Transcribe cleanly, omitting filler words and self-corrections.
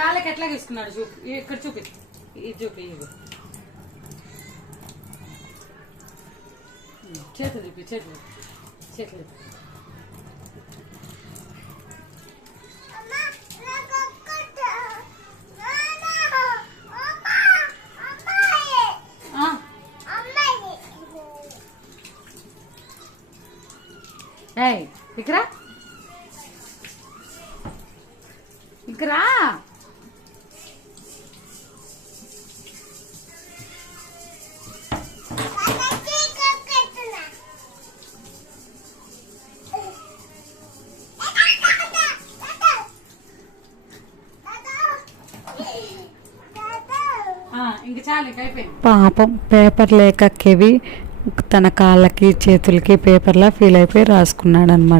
కాళ్ళకి ఎట్లా తీసుకున్నాడు చూపి, ఇక్కడ చూపి, ఇది చూపి, చేతులు చూపి, చేతులు చేతులు. ఏయ్ ఇక్కరా, ఇక్కరా. ఇంక చాలు, ఇంక అయిపోయింది. పాపం పేపర్ లేక కెవి తన కాళ్ళకి చేతులకి పేపర్లా ఫీల్ అయిపోయి రాసుకున్నాడు అనమాట.